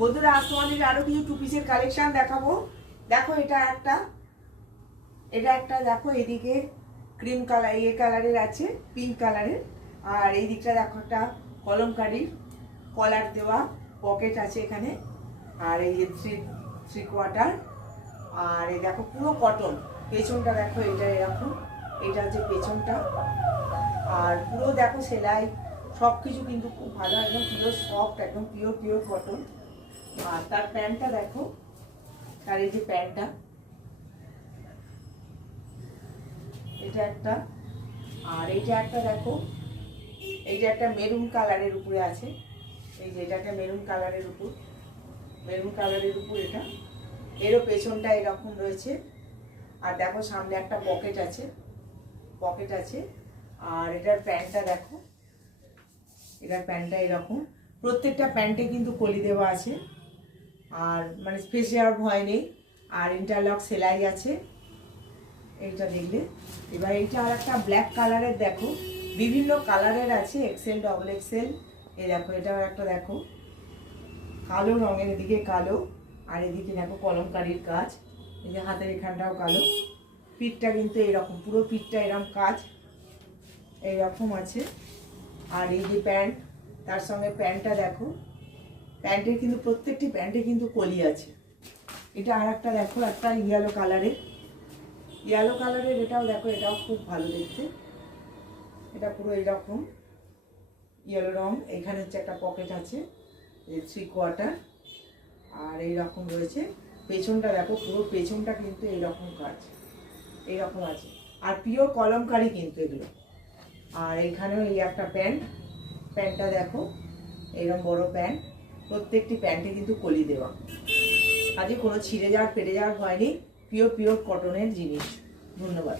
বন্ধুরা আজ তোমাদের আরো কিছু টু পিসের কালেকশন দেখাবো। দেখো এটা একটা দেখো, এদিকে ক্রিম কালার কালারের আছে, পিঙ্ক কালারের। আর এই দিকটা দেখো একটা কলমকারীর কলার দেওয়া পকেট আছে এখানে। আর এই যে থ্রি কোয়ার্টার। আর এই দেখো পুরো কটন। পেছনটা দেখো, এটা এরকম, এটা হচ্ছে পেছনটা। আর পুরো দেখো সেলাই সব কিছু কিন্তু খুব ভালো, একদম পিওর সফট, একদম পিওর কটন। আর তার প্যান্টটা দেখো, তার এই যে প্যান্টটা, এটা একটা। আর এইটা একটা দেখো, এইটা একটা মেরুন কালারের উপরে আছে। এই যে এটা একটা মেরুন কালারের উপর এটা। এরও পেছনটা এরকম রয়েছে। আর দেখো সামনে একটা পকেট আছে। আর এটার প্যান্টটা দেখো, এটার প্যান্টটা এরকম। প্রত্যেকটা প্যান্টে কিন্তু কলি দেওয়া আছে, আর মানে স্পেশাল ভয় নেই। আর ইন্টারলক সেলাই আছে এইটা দেখলে। এবার এইটা আর একটা ব্ল্যাক কালারের দেখো, বিভিন্ন কালারের আছে, এক্সেল, ডবল এক্সেল। এই দেখো এটাও একটা দেখো, কালো রঙের, এদিকে কালো আর এদিকে দেখো কলমকারীর কাজ। এই যে হাতের এখানটাও কালো। পিঠটা কিন্তু এইরকম, পুরো পিঠটা এরকম কাজ এইরকম আছে। আর এই যে প্যান্ট, তার সঙ্গে প্যান্টটা দেখো, প্যান্টের কিন্তু প্রত্যেকটি প্যান্টে কিন্তু কলি আছে। এটা আর একটা দেখো, একটা ইয়েলো কালারের, এটাও দেখো, এটাও খুব ভালো দেখতে। এটা পুরো এইরকম ইয়েলো রং। এখানে হচ্ছে একটা পকেট আছে, থ্রি কোয়ার্টার। আর এইরকম রয়েছে পেছনটা দেখো, পুরো পেছনটা কিন্তু এইরকম কাজ, এইরকম আছে। আর পিওর কলমকারি কিন্তু এগুলো। আর এইখানেও এই একটা প্যান্টটা দেখো, এইরকম বড় প্যান্ট। প্রত্যেকটি প্যান্টে কিন্তু কলি দেওয়া, কাজে কোনো ছিঁড়ে যাওয়ার ফেটে যাওয়ার ভয় নেই। পিওর কটনের জিনিস। ধন্যবাদ।